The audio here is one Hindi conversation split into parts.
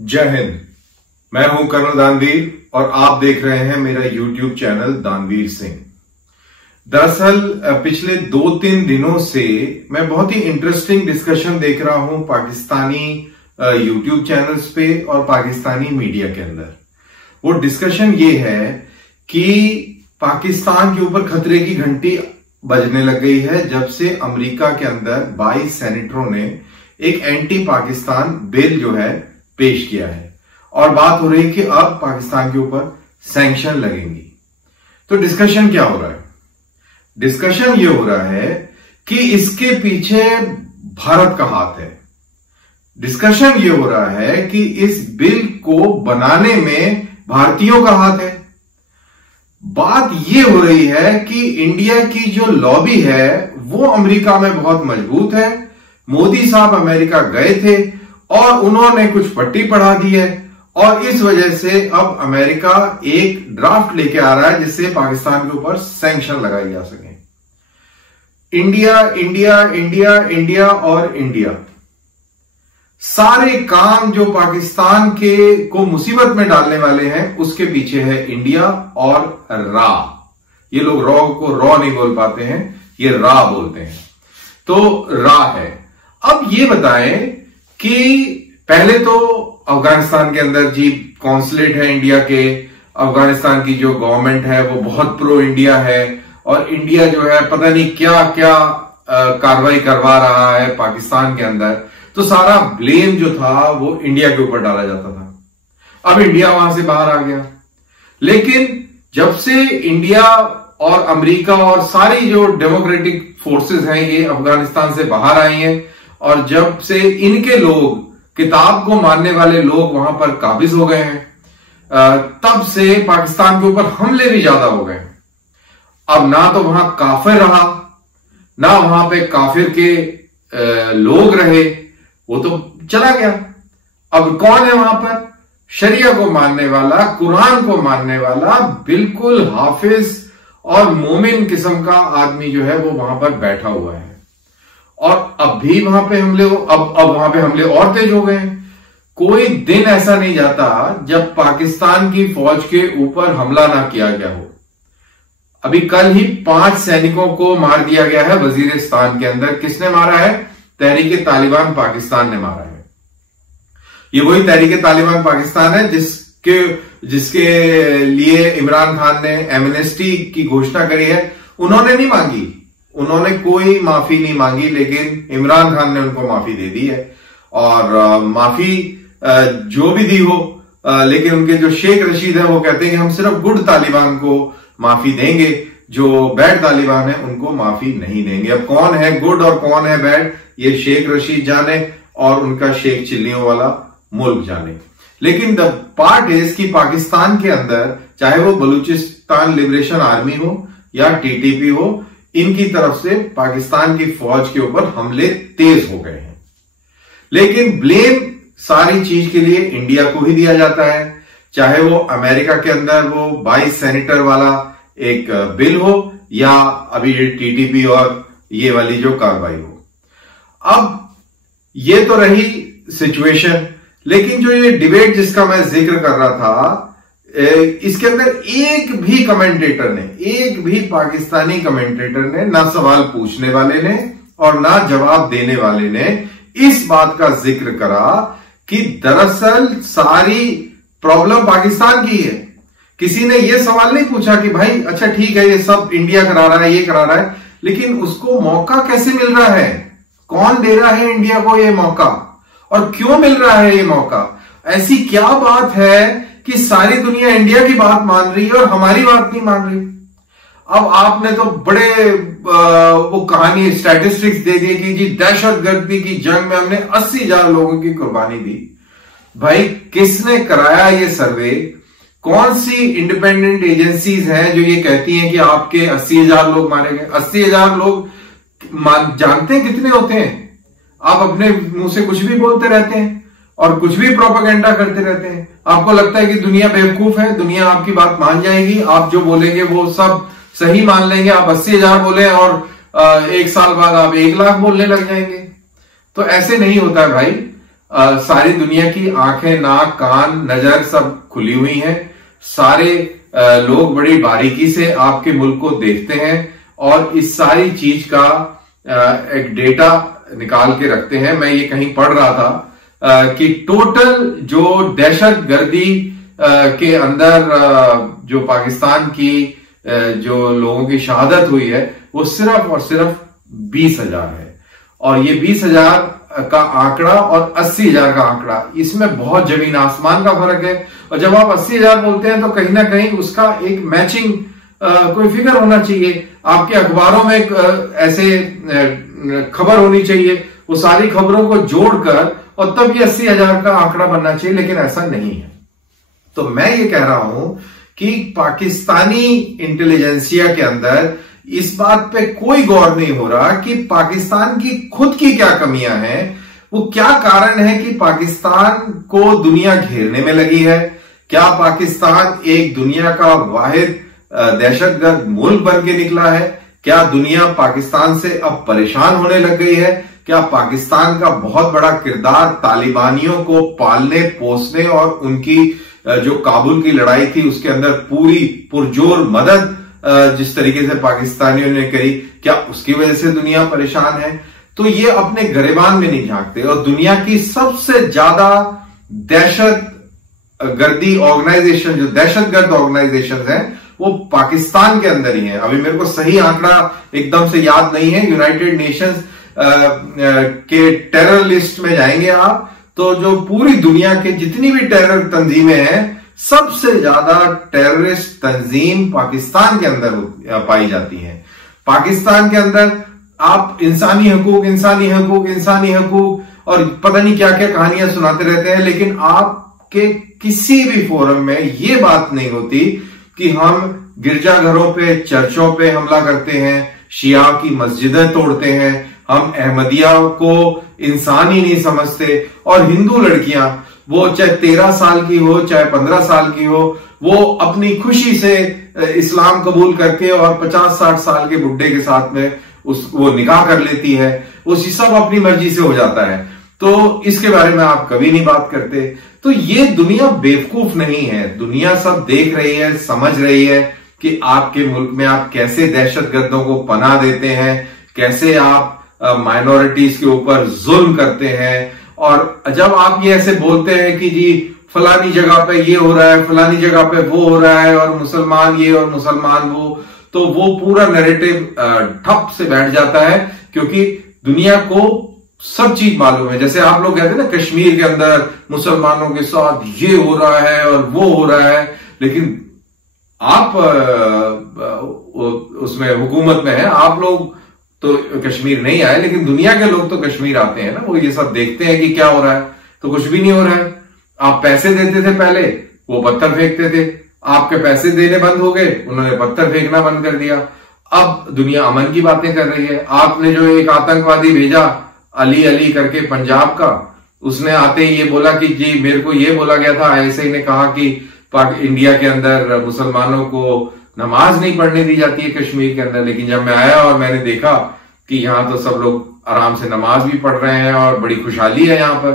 जय हिंद। मैं हूं कर्नल दानवीर और आप देख रहे हैं मेरा यूट्यूब चैनल दानवीर सिंह। दरअसल पिछले 2-3 दिनों से मैं बहुत ही इंटरेस्टिंग डिस्कशन देख रहा हूं पाकिस्तानी यूट्यूब चैनल्स पे और पाकिस्तानी मीडिया के अंदर। वो डिस्कशन ये है कि पाकिस्तान के ऊपर खतरे की घंटी बजने लग गई है जब से अमेरिका के अंदर 22 सेनेटरों ने एक एंटी पाकिस्तान बिल जो है पेश किया है और बात हो रही है कि अब पाकिस्तान के ऊपर सैंक्शन लगेंगी। तो डिस्कशन क्या हो रहा है? डिस्कशन ये हो रहा है कि इसके पीछे भारत का हाथ है। डिस्कशन ये हो रहा है कि इस बिल को बनाने में भारतीयों का हाथ है। बात ये हो रही है कि इंडिया की जो लॉबी है वो अमेरिका में बहुत मजबूत है। मोदी साहब अमेरिका गए थे और उन्होंने कुछ पट्टी पढ़ा दी है और इस वजह से अब अमेरिका एक ड्राफ्ट लेके आ रहा है जिससे पाकिस्तान के ऊपर सैंक्शन लगाए जा सके। इंडिया इंडिया इंडिया इंडिया और इंडिया, सारे काम जो पाकिस्तान के को मुसीबत में डालने वाले हैं उसके पीछे है इंडिया और रा। ये लोग रॉ को रॉ नहीं बोल पाते हैं, ये रा बोलते हैं, तो रा है। अब ये बताएं कि पहले तो अफगानिस्तान के अंदर जी कॉन्सुलेट है इंडिया के, अफगानिस्तान की जो गवर्नमेंट है वो बहुत प्रो इंडिया है और इंडिया जो है पता नहीं क्या क्या कार्रवाई करवा रहा है पाकिस्तान के अंदर। तो सारा ब्लेम जो था वो इंडिया के ऊपर डाला जाता था। अब इंडिया वहां से बाहर आ गया, लेकिन जब से इंडिया और अमेरिका और सारी जो डेमोक्रेटिक फोर्सेस हैं ये अफगानिस्तान से बाहर आई हैं और जब से इनके लोग, किताब को मानने वाले लोग वहां पर काबिज हो गए हैं, तब से पाकिस्तान के ऊपर हमले भी ज्यादा हो गए। अब ना तो वहां काफिर रहा, ना वहां पे काफिर के लोग रहे, वो तो चला गया। अब कौन है वहां पर? शरिया को मानने वाला, कुरान को मानने वाला, बिल्कुल हाफिज और मोमिन किस्म का आदमी जो है वो वहां पर बैठा हुआ है। और अब भी वहां पे हमले अब वहां पे हमले और तेज हो गए हैं। कोई दिन ऐसा नहीं जाता जब पाकिस्तान की फौज के ऊपर हमला ना किया गया हो। अभी कल ही 5 सैनिकों को मार दिया गया है वजीरिस्तान के अंदर। किसने मारा है? तहरीक तालिबान पाकिस्तान ने मारा है। ये वही तहरीक तालिबान पाकिस्तान है जिसके लिए इमरान खान ने एमनेस्टी की घोषणा करी है। उन्होंने नहीं मांगी, उन्होंने कोई माफी नहीं मांगी, लेकिन इमरान खान ने उनको माफी दे दी है। और माफी जो भी दी हो, लेकिन उनके जो शेख रशीद है वो कहते हैं कि हम सिर्फ गुड तालिबान को माफी देंगे, जो बैड तालिबान है उनको माफी नहीं देंगे। अब कौन है गुड और कौन है बैड ये शेख रशीद जाने और उनका शेख चिल्लियों वाला मुल्क जाने। लेकिन द पार्ट इज कि पाकिस्तान के अंदर चाहे वो बलूचिस्तान लिबरेशन आर्मी हो या टीटीपी हो, इनकी तरफ से पाकिस्तान की फौज के ऊपर हमले तेज हो गए हैं। लेकिन ब्लेम सारी चीज के लिए इंडिया को ही दिया जाता है, चाहे वो अमेरिका के अंदर वो 22 सेनेटर वाला एक बिल हो या अभी टीटीपी और ये वाली जो कार्रवाई हो। अब ये तो रही सिचुएशन, लेकिन जो ये डिबेट जिसका मैं जिक्र कर रहा था, इसके अंदर एक भी कमेंटेटर ने, एक भी पाकिस्तानी कमेंटेटर ने, ना सवाल पूछने वाले ने और ना जवाब देने वाले ने इस बात का जिक्र करा कि दरअसल सारी प्रॉब्लम पाकिस्तान की है। किसी ने यह सवाल नहीं पूछा कि भाई अच्छा ठीक है ये सब इंडिया करा रहा है, ये करा रहा है, लेकिन उसको मौका कैसे मिल रहा है? कौन दे रहा है इंडिया को ये मौका और क्यों मिल रहा है ये मौका? ऐसी क्या बात है कि सारी दुनिया इंडिया की बात मान रही है और हमारी बात नहीं मान रही? अब आपने तो बड़े वो कहानी स्टैटिस्टिक्स दे दी कि जी दहशतगर्दी की जंग में हमने 80,000 लोगों की कुर्बानी दी। भाई किसने कराया ये सर्वे? कौन सी इंडिपेंडेंट एजेंसीज हैं जो ये कहती हैं कि आपके 80,000 लोग मारे गए? 80,000 लोग जानते हैं कितने होते हैं? आप अपने मुंह से कुछ भी बोलते रहते हैं और कुछ भी प्रोपेगेंडा करते रहते हैं। आपको लगता है कि दुनिया बेवकूफ है, दुनिया आपकी बात मान जाएगी, आप जो बोलेंगे वो सब सही मान लेंगे। आप 80,000 बोले और 1 साल बाद आप 1 लाख बोलने लग जाएंगे। तो ऐसे नहीं होता है भाई। सारी दुनिया की आंखें, नाक, कान, नजर सब खुली हुई हैं। सारे लोग बड़ी बारीकी से आपके मुल्क को देखते हैं और इस सारी चीज का एक डेटा निकाल के रखते हैं। मैं ये कहीं पढ़ रहा था कि टोटल जो दहशतगर्दी के अंदर जो पाकिस्तान की जो लोगों की शहादत हुई है वो सिर्फ और सिर्फ 20,000 है। और ये 20,000 का आंकड़ा और 80,000 का आंकड़ा, इसमें बहुत जमीन आसमान का फर्क है। और जब आप 80,000 बोलते हैं तो कहीं ना कहीं उसका एक मैचिंग कोई फिगर होना चाहिए। आपके अखबारों में ऐसे खबर होनी चाहिए, वो सारी खबरों को जोड़कर और तब ये 80,000 का आंकड़ा बनना चाहिए, लेकिन ऐसा नहीं है। तो मैं ये कह रहा हूं कि पाकिस्तानी इंटेलिजेंसिया के अंदर इस बात पे कोई गौर नहीं हो रहा कि पाकिस्तान की खुद की क्या कमियां हैं, वो क्या कारण है कि पाकिस्तान को दुनिया घेरने में लगी है। क्या पाकिस्तान एक दुनिया का वाहिद दहशतगर्द मुल्क बन के निकला है? क्या दुनिया पाकिस्तान से अब परेशान होने लग गई है? क्या पाकिस्तान का बहुत बड़ा किरदार तालिबानियों को पालने पोसने और उनकी जो काबुल की लड़ाई थी उसके अंदर पूरी पुरजोर मदद जिस तरीके से पाकिस्तानियों ने करी, क्या उसकी वजह से दुनिया परेशान है? तो ये अपने गिरेबान में नहीं झांकते। और दुनिया की सबसे ज्यादा दहशतगर्दी ऑर्गेनाइजेशन, जो दहशतगर्द ऑर्गेनाइजेशन है, वो पाकिस्तान के अंदर ही है। अभी मेरे को सही आंकड़ा एकदम से याद नहीं है। यूनाइटेड नेशंस के टेरर लिस्ट में जाएंगे आप तो जो पूरी दुनिया के जितनी भी टेरर तंजीमें हैं, सबसे ज्यादा टेररिस्ट तंजीम पाकिस्तान के अंदर पाई जाती है। पाकिस्तान के अंदर आप इंसानी हकूक, इंसानी हकूक, इंसानी हकूक और पता नहीं क्या क्या कहानियां सुनाते रहते हैं, लेकिन आपके किसी भी फोरम में ये बात नहीं होती कि हम गिरजाघरों पे, चर्चों पे हमला करते हैं, शिया की मस्जिदें तोड़ते हैं, हम अहमदिया को इंसान ही नहीं समझते। और हिंदू लड़कियां, वो चाहे 13 साल की हो चाहे 15 साल की हो, वो अपनी खुशी से इस्लाम कबूल करके और 50-60 साल के बुड्ढे के साथ में वो निकाह कर लेती है। उसी सब अपनी मर्जी से हो जाता है। तो इसके बारे में आप कभी नहीं बात करते। तो ये दुनिया बेवकूफ नहीं है, दुनिया सब देख रही है, समझ रही है कि आपके मुल्क में आप कैसे दहशतगर्दों को पनाह देते हैं, कैसे आप माइनॉरिटीज के ऊपर जुल्म करते हैं। और जब आप ये ऐसे बोलते हैं कि जी फलानी जगह पे ये हो रहा है, फलानी जगह पे वो हो रहा है, और मुसलमान ये और मुसलमान वो, तो वो पूरा नैरेटिव ठप से बैठ जाता है, क्योंकि दुनिया को सब चीज मालूम है। जैसे आप लोग कहते हैं ना, कश्मीर के अंदर मुसलमानों के साथ ये हो रहा है और वो हो रहा है, लेकिन आप उसमें हुकूमत में है, आप लोग तो कश्मीर नहीं आए, लेकिन दुनिया के लोग तो कश्मीर आते हैं ना, वो ये सब देखते हैं कि क्या हो रहा है, तो कुछ भी नहीं हो रहा है। आप पैसे देते थे पहले, वो पत्थर फेंकते थे, आपके पैसे देने बंद हो गए, उन्होंने पत्थर फेंकना बंद कर दिया। अब दुनिया अमन की बातें कर रही है। आपने जो एक आतंकवादी भेजा अली अली करके पंजाब का, उसने आते ही ये बोला कि जी मेरे को ये बोला गया था, ऐसे ही ने कहा कि इंडिया के अंदर मुसलमानों को नमाज नहीं पढ़ने दी जाती है कश्मीर के अंदर। लेकिन जब मैं आया और मैंने देखा कि यहाँ तो सब लोग आराम से नमाज भी पढ़ रहे हैं और बड़ी खुशहाली है यहाँ पर,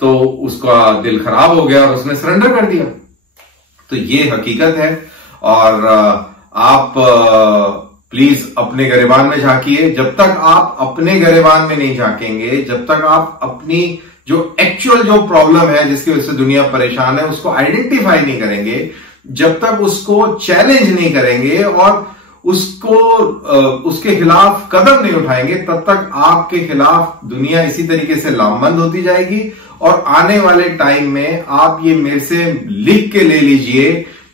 तो उसका दिल खराब हो गया और उसने सरेंडर कर दिया। तो ये हकीकत है। और आप प्लीज अपने गिरेबान में झांकिए। जब तक आप अपने गिरेबान में नहीं झांकेंगे, जब तक आप अपनी जो एक्चुअल जो प्रॉब्लम है जिसकी वजह से दुनिया परेशान है उसको आइडेंटिफाई नहीं करेंगे, जब तक उसको चैलेंज नहीं करेंगे और उसको उसके खिलाफ कदम नहीं उठाएंगे, तब तक आपके खिलाफ दुनिया इसी तरीके से लामबंद होती जाएगी। और आने वाले टाइम में आप ये मेरे से लिख के ले लीजिए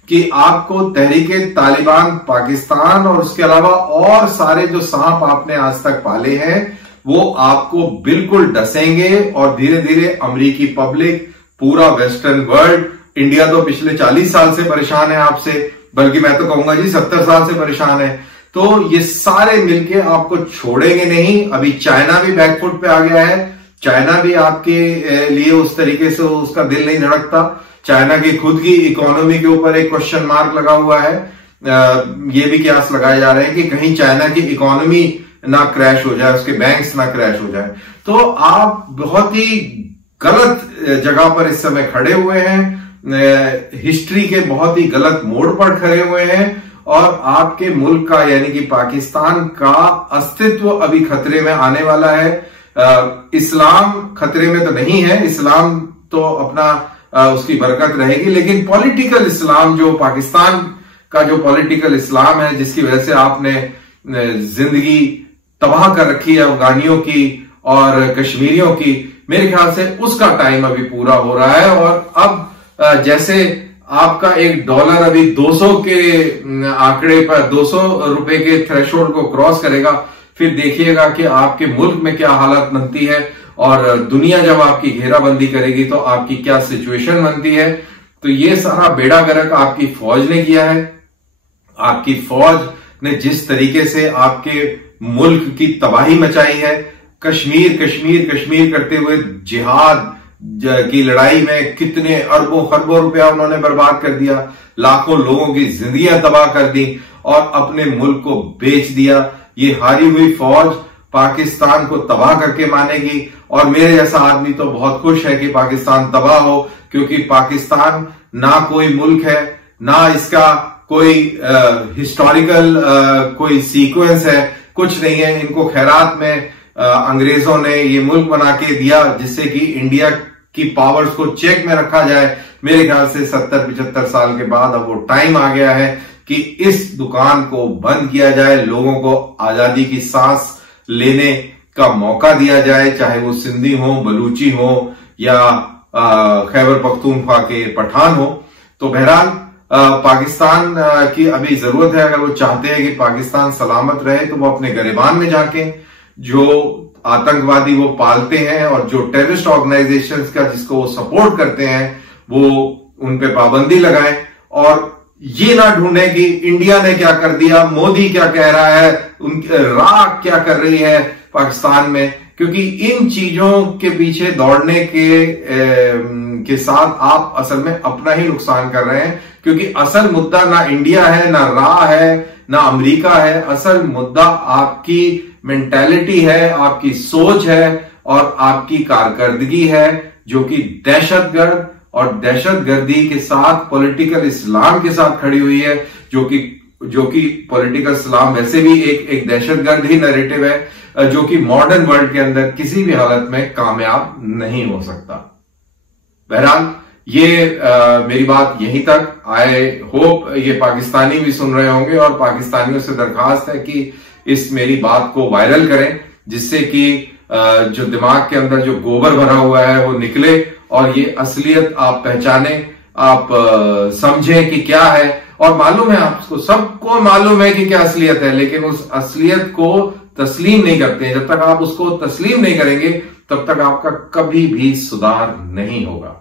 कि आपको तहरीके तालिबान पाकिस्तान और उसके अलावा और सारे जो सांप आपने आज तक पाले हैं वो आपको बिल्कुल डसेंगे। और धीरे धीरे अमेरिकी पब्लिक, पूरा वेस्टर्न वर्ल्ड, इंडिया तो पिछले 40 साल से परेशान है आपसे, बल्कि मैं तो कहूंगा जी 70 साल से परेशान है। तो ये सारे मिलके आपको छोड़ेंगे नहीं। अभी चाइना भी बैकफुट पे आ गया है। चाइना भी आपके लिए उस तरीके से उसका दिल नहीं धड़कता। चाइना की खुद की इकोनॉमी के ऊपर एक क्वेश्चन मार्क लगा हुआ है। ये भी कयास लगाए जा रहे हैं कि कहीं चाइना की इकोनॉमी ना क्रैश हो जाए, उसके बैंक्स ना क्रैश हो जाए। तो आप बहुत ही गलत जगह पर इस समय खड़े हुए हैं, हिस्ट्री के बहुत ही गलत मोड़ पर खड़े हुए हैं और आपके मुल्क का यानी कि पाकिस्तान का अस्तित्व अभी खतरे में आने वाला है। इस्लाम खतरे में तो नहीं है, इस्लाम तो अपना उसकी बरकत रहेगी, लेकिन पॉलिटिकल इस्लाम जो पाकिस्तान का जो पॉलिटिकल इस्लाम है, जिसकी वजह से आपने जिंदगी तबाह कर रखी है अफगानियों की और कश्मीरियों की, मेरे ख्याल से उसका टाइम अभी पूरा हो रहा है। और अब जैसे आपका $1 अभी 200 के आंकड़े पर, 200 रुपए के थ्रेशोल्ड को क्रॉस करेगा, फिर देखिएगा कि आपके मुल्क में क्या हालत बनती है और दुनिया जब आपकी घेराबंदी करेगी तो आपकी क्या सिचुएशन बनती है। तो ये सारा बेड़ा गर्क आपकी फौज ने किया है। आपकी फौज ने जिस तरीके से आपके मुल्क की तबाही मचाई है, कश्मीर कश्मीर कश्मीर करते हुए जिहाद की लड़ाई में कितने अरबों खरबों रुपया उन्होंने बर्बाद कर दिया, लाखों लोगों की जिंदगियां तबाह कर दी और अपने मुल्क को बेच दिया। ये हारी हुई फौज पाकिस्तान को तबाह करके मानेगी और मेरे जैसा आदमी तो बहुत खुश है कि पाकिस्तान तबाह हो, क्योंकि पाकिस्तान ना कोई मुल्क है, ना इसका कोई हिस्टोरिकल कोई सीक्वेंस है, कुछ नहीं है। इनको खैरात में अंग्रेजों ने ये मुल्क बना के दिया जिससे कि इंडिया की पावर्स को चेक में रखा जाए। मेरे ख्याल से 70-75 साल के बाद अब वो टाइम आ गया है कि इस दुकान को बंद किया जाए, लोगों को आजादी की सांस लेने का मौका दिया जाए, चाहे वो सिंधी हो, बलूची हो या खैबर पख्तूनख्वा के पठान हो। तो बहरहाल पाकिस्तान की अभी जरूरत है, अगर वो चाहते हैं कि पाकिस्तान सलामत रहे तो वो अपने गिरेबान में जाके जो आतंकवादी वो पालते हैं और जो टेररिस्ट ऑर्गेनाइजेशंस का जिसको वो सपोर्ट करते हैं वो उन पे पाबंदी लगाएं और ये ना ढूंढे कि इंडिया ने क्या कर दिया, मोदी क्या कह रहा है, उनकी राख क्या कर रही है पाकिस्तान में, क्योंकि इन चीजों के पीछे दौड़ने के साथ आप असल में अपना ही नुकसान कर रहे हैं। क्योंकि असल मुद्दा ना इंडिया है, ना राह है, ना अमेरिका है, असल मुद्दा आपकी मेंटालिटी है, आपकी सोच है और आपकी कारकर्दगी है, जो कि दहशतगर्द और दहशतगर्दी के साथ पॉलिटिकल इस्लाम के साथ खड़ी हुई है, जो कि पॉलिटिकल इस्लाम वैसे भी एक दहशतगर्द ही नैरेटिव है, जो कि मॉडर्न वर्ल्ड के अंदर किसी भी हालत में कामयाब नहीं हो सकता। बहरहाल ये मेरी बात यहीं तक। आई होप ये पाकिस्तानी भी सुन रहे होंगे और पाकिस्तानियों से दरखास्त है कि इस मेरी बात को वायरल करें, जिससे कि जो दिमाग के अंदर जो गोबर भरा हुआ है वो निकले और ये असलियत आप पहचाने, आप समझें कि क्या है। और मालूम है आपको, सबको मालूम है कि क्या असलियत है, लेकिन उस असलियत को तस्लीम नहीं करते हैं। जब तक आप उसको तस्लीम नहीं करेंगे तब तक आपका कभी भी सुधार नहीं होगा।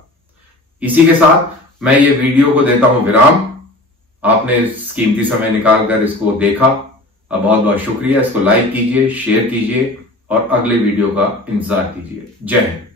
इसी के साथ मैं ये वीडियो को देता हूं विराम। आपने कीमती समय निकालकर इसको देखा, बहुत बहुत शुक्रिया। इसको लाइक कीजिए, शेयर कीजिए और अगले वीडियो का इंतजार कीजिए। जय हिंद।